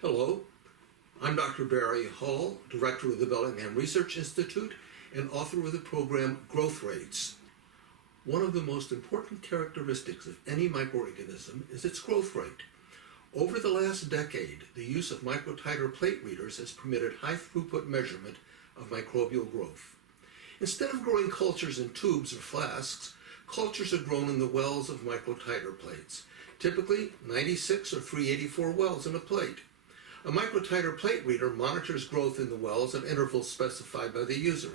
Hello, I'm Dr. Barry Hall, Director of the Bellingham Research Institute and author of the program GrowthRates. One of the most important characteristics of any microorganism is its growth rate. Over the last decade, the use of microtiter plate readers has permitted high-throughput measurement of microbial growth. Instead of growing cultures in tubes or flasks, cultures are grown in the wells of microtiter plates, typically 96 or 384 wells in a plate. A microtiter plate reader monitors growth in the wells at intervals specified by the user.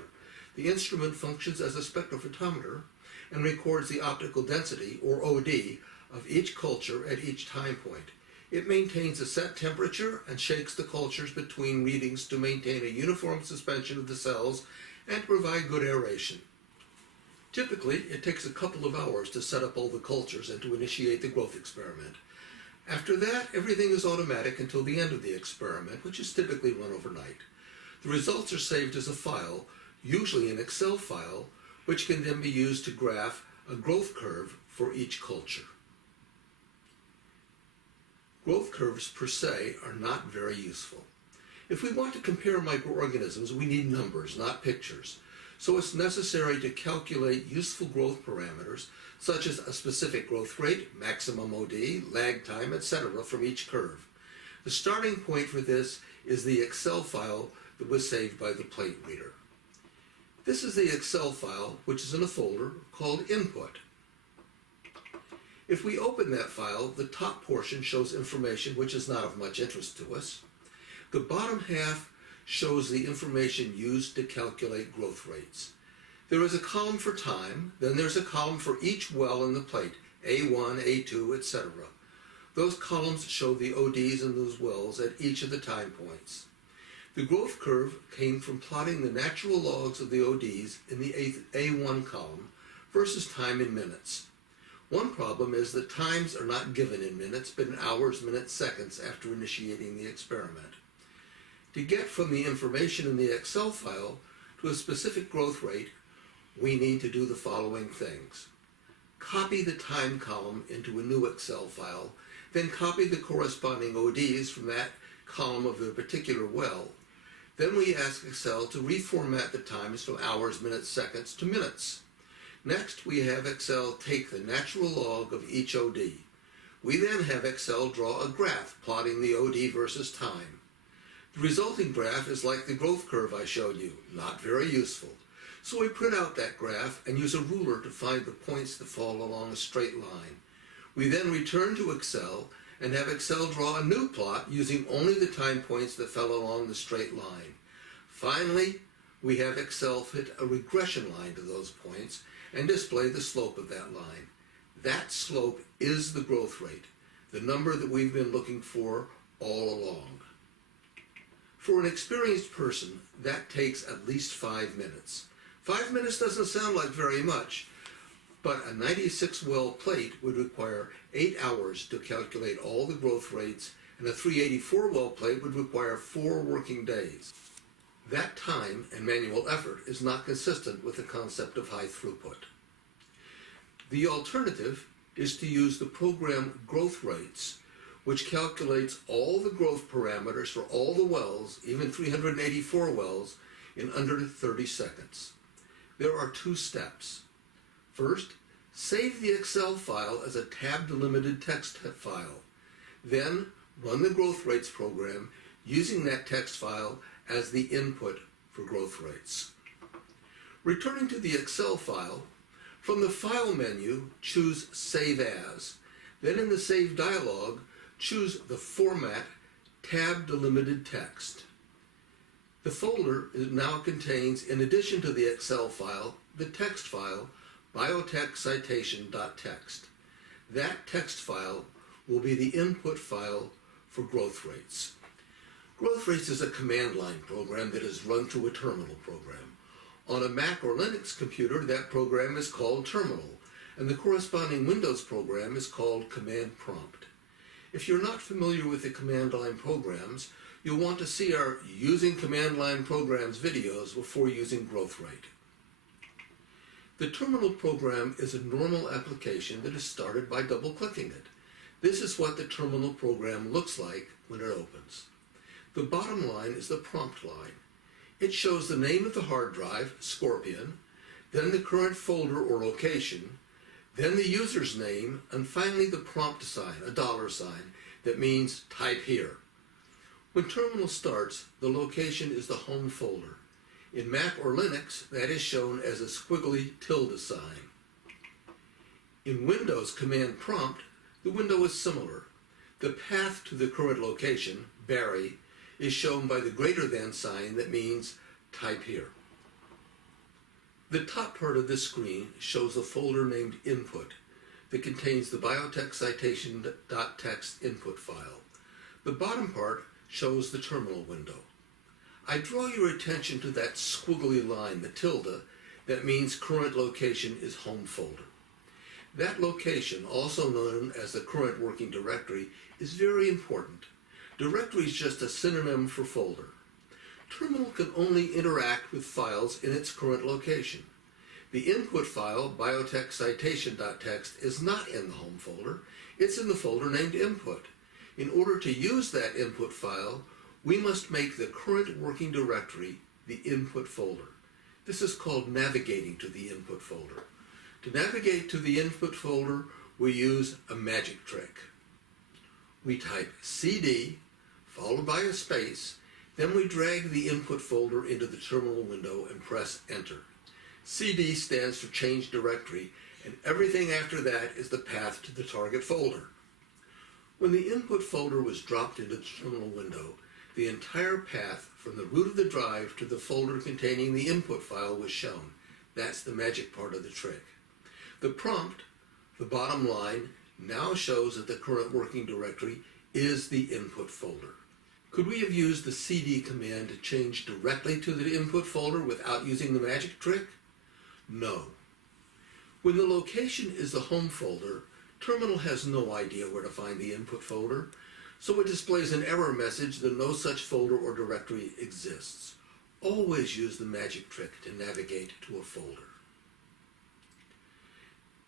The instrument functions as a spectrophotometer and records the optical density, or OD, of each culture at each time point. It maintains a set temperature and shakes the cultures between readings to maintain a uniform suspension of the cells and to provide good aeration. Typically, it takes a couple of hours to set up all the cultures and to initiate the growth experiment. After that, everything is automatic until the end of the experiment, which is typically run overnight. The results are saved as a file, usually an Excel file, which can then be used to graph a growth curve for each culture. Growth curves per se are not very useful. If we want to compare microorganisms, we need numbers, not pictures. So it's necessary to calculate useful growth parameters, such as a specific growth rate, maximum OD, lag time, etc. from each curve. The starting point for this is the Excel file that was saved by the plate reader. This is the Excel file, which is in a folder called Input. If we open that file, the top portion shows information which is not of much interest to us. The bottom half shows the information used to calculate growth rates. There is a column for time, then there's a column for each well in the plate, A1, A2, etc. Those columns show the ODs in those wells at each of the time points. The growth curve came from plotting the natural logs of the ODs in the A1 column versus time in minutes. One problem is that times are not given in minutes, but in hours, minutes, seconds after initiating the experiment. To get from the information in the Excel file to a specific growth rate, we need to do the following things. Copy the time column into a new Excel file, then copy the corresponding ODs from that column of the particular well. Then we ask Excel to reformat the times from hours, minutes, seconds to minutes. Next, we have Excel take the natural log of each OD. We then have Excel draw a graph plotting the OD versus time. The resulting graph is like the growth curve I showed you, not very useful. So we print out that graph and use a ruler to find the points that fall along a straight line. We then return to Excel and have Excel draw a new plot using only the time points that fell along the straight line. Finally, we have Excel fit a regression line to those points and display the slope of that line. That slope is the growth rate, the number that we've been looking for all along. For an experienced person, that takes at least 5 minutes. 5 minutes doesn't sound like very much, but a 96 well plate would require 8 hours to calculate all the growth rates, and a 384 well plate would require 4 working days. That time and manual effort is not consistent with the concept of high throughput. The alternative is to use the program GrowthRates, which calculates all the growth parameters for all the wells, even 384 wells, in under 30 seconds. There are 2 steps. First, save the Excel file as a tab-delimited text file. Then, run the GrowthRates program using that text file as the input for growth rates. Returning to the Excel file, from the File menu, choose Save As. Then in the Save dialog, choose the Format tab-delimited text. The folder now contains, in addition to the Excel file, the text file, biotechcitation.txt. That text file will be the input file for growth rates. GrowthRates is a command line program that is run through a terminal program. On a Mac or Linux computer, that program is called Terminal, and the corresponding Windows program is called Command Prompt. If you're not familiar with the command line programs, you'll want to see our Using Command Line Programs videos before using GrowthRate. The terminal program is a normal application that is started by double-clicking it. This is what the terminal program looks like when it opens. The bottom line is the prompt line. It shows the name of the hard drive, Scorpion, then the current folder or location, then the user's name, and finally the prompt sign, a $sign, that means type here. When terminal starts, the location is the home folder. In Mac or Linux, that is shown as a squiggly tilde sign. In Windows command prompt, the window is similar. The path to the current location, Barry, is shown by the greater than sign that means type here. The top part of this screen shows a folder named Input that contains the biotech citation.txt input file. The bottom part shows the terminal window. I draw your attention to that squiggly line, the tilde, that means current location is home folder. That location, also known as the current working directory, is very important. Directory is just a synonym for folder. Terminal can only interact with files in its current location. The input file, biotech citation.txt, is not in the home folder. It's in the folder named input. In order to use that input file, we must make the current working directory the input folder. This is called navigating to the input folder. To navigate to the input folder, we use a magic trick. We type CD, followed by a space, then we drag the input folder into the terminal window and press enter. CD stands for change directory, and everything after that is the path to the target folder. When the input folder was dropped into the terminal window, the entire path from the root of the drive to the folder containing the input file was shown. That's the magic part of the trick. The prompt, the bottom line, now shows that the current working directory is the input folder. Could we have used the CD command to change directly to the input folder without using the magic trick? No. When the location is the home folder, Terminal has no idea where to find the input folder, so it displays an error message that no such folder or directory exists. Always use the magic trick to navigate to a folder.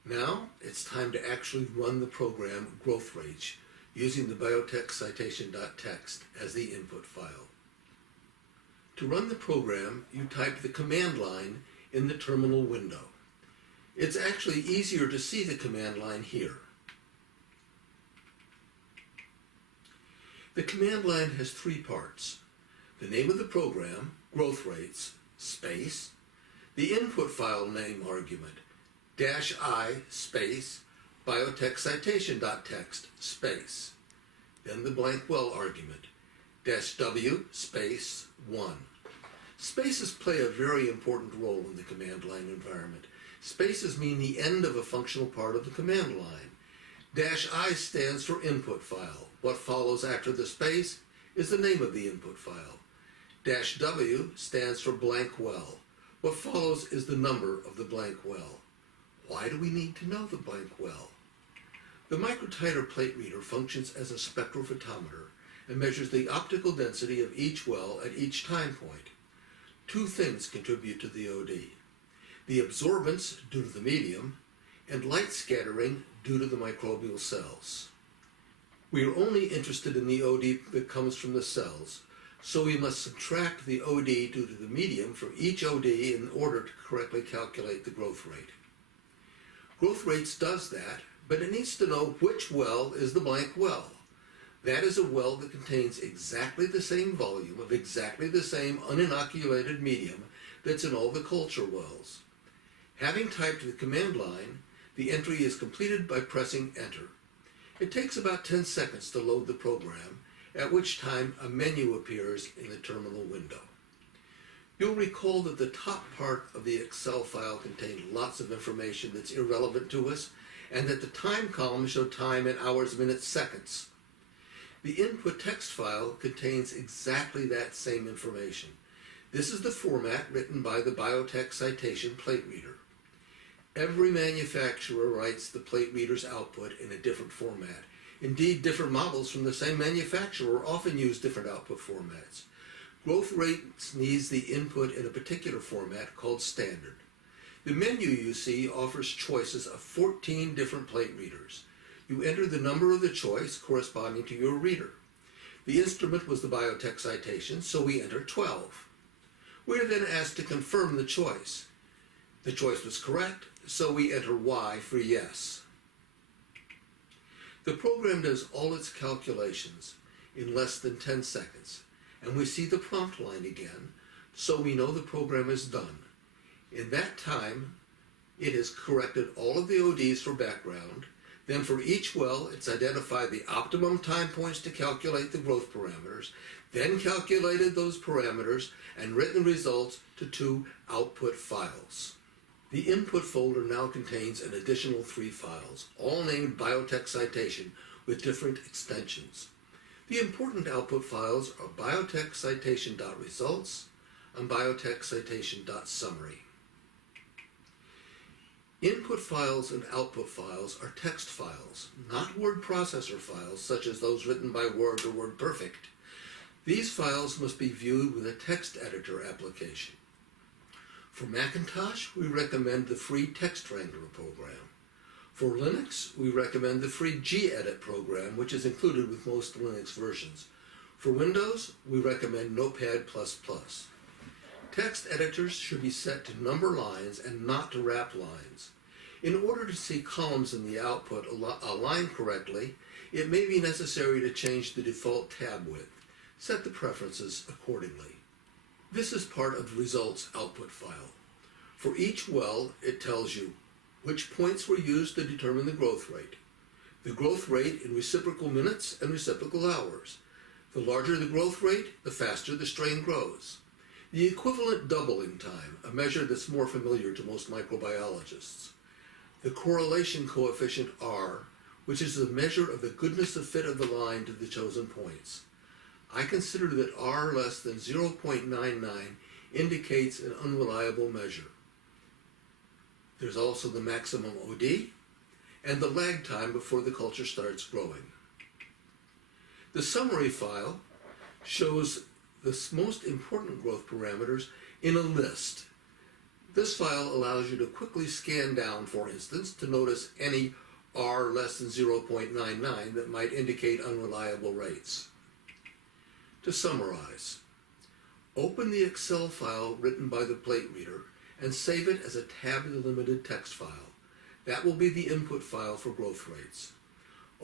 Now it's time to actually run the program GrowthRates using the biotech citation.txt as the input file. To run the program, you type the command line in the terminal window. It's actually easier to see the command line here. The command line has three parts: the name of the program, GrowthRates, space, the input file name argument, -i space, biotech citation.txt space, then the blank well argument, -w space 1. Spaces play a very important role in the command line environment. Spaces mean the end of a functional part of the command line. -i stands for input file. What follows after the space is the name of the input file. -w stands for blank well. What follows is the number of the blank well. Why do we need to know the blank well? The microtiter plate reader functions as a spectrophotometer and measures the optical density of each well at each time point. Two things contribute to the OD: the absorbance due to the medium, and light scattering due to the microbial cells. We are only interested in the OD that comes from the cells, so we must subtract the OD due to the medium from each OD in order to correctly calculate the growth rate. GrowthRates does that, but it needs to know which well is the blank well. That is a well that contains exactly the same volume of exactly the same uninoculated medium that's in all the culture wells. Having typed the command line, the entry is completed by pressing enter. It takes about 10 seconds to load the program, at which time a menu appears in the terminal window. You'll recall that the top part of the Excel file contained lots of information that's irrelevant to us, and that the time column showed time in hours, minutes, seconds. The input text file contains exactly that same information. This is the format written by the biotech citation plate reader. Every manufacturer writes the plate reader's output in a different format. Indeed, different models from the same manufacturer often use different output formats. GrowthRates needs the input in a particular format called standard. The menu you see offers choices of 14 different plate readers. You enter the number of the choice corresponding to your reader. The instrument was the biotech citation, so we enter 12. We are then asked to confirm the choice. The choice was correct, so we enter Y for yes. The program does all its calculations in less than 10 seconds, and we see the prompt line again, so we know the program is done. In that time, it has corrected all of the ODs for background. Then for each well, it's identified the optimum time points to calculate the growth parameters, then calculated those parameters and written results to 2 output files. The input folder now contains an additional 3 files, all named biotech citation with different extensions. The important output files are biotech citation.results and biotech citation.summary. Input files and output files are text files, not word processor files such as those written by Word or WordPerfect. These files must be viewed with a text editor application. For Macintosh, we recommend the free Text Wrangler program. For Linux, we recommend the free gedit program, which is included with most Linux versions. For Windows, we recommend Notepad++. Text editors should be set to number lines and not to wrap lines. In order to see columns in the output aligned correctly, it may be necessary to change the default tab width. Set the preferences accordingly. This is part of the results output file. For each well, it tells you which points were used to determine the growth rate. The growth rate in reciprocal minutes and reciprocal hours. The larger the growth rate, the faster the strain grows. The equivalent doubling time, a measure that's more familiar to most microbiologists. The correlation coefficient R, which is a measure of the goodness of fit of the line to the chosen points. I consider that R less than 0.99 indicates an unreliable measure. There's also the maximum OD and the lag time before the culture starts growing. The summary file shows the most important growth parameters in a list. This file allows you to quickly scan down, for instance, to notice any R less than 0.99 that might indicate unreliable rates. To summarize, open the Excel file written by the plate reader and save it as a tab-limited text file. That will be the input file for growth rates.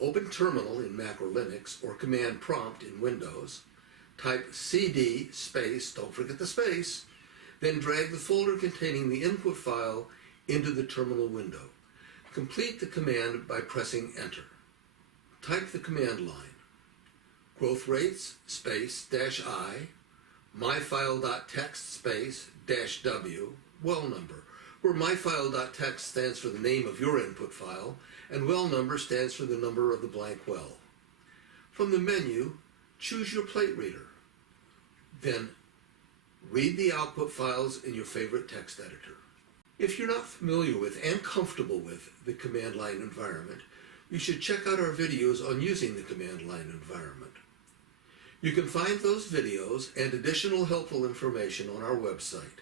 Open Terminal in Mac or Linux or Command Prompt in Windows. Type CD space, don't forget the space, then drag the folder containing the input file into the terminal window. Complete the command by pressing Enter. Type the command line: growth rates space -I, myfile.txt space -W, well number, where myfile.txt stands for the name of your input file and well number stands for the number of the blank well. From the menu, choose your plate reader. Then read the output files in your favorite text editor. If you're not familiar with and comfortable with the command line environment, you should check out our videos on using the command line environment. You can find those videos and additional helpful information on our website,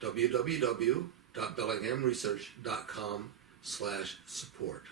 www.bellinghamresearch.com/support.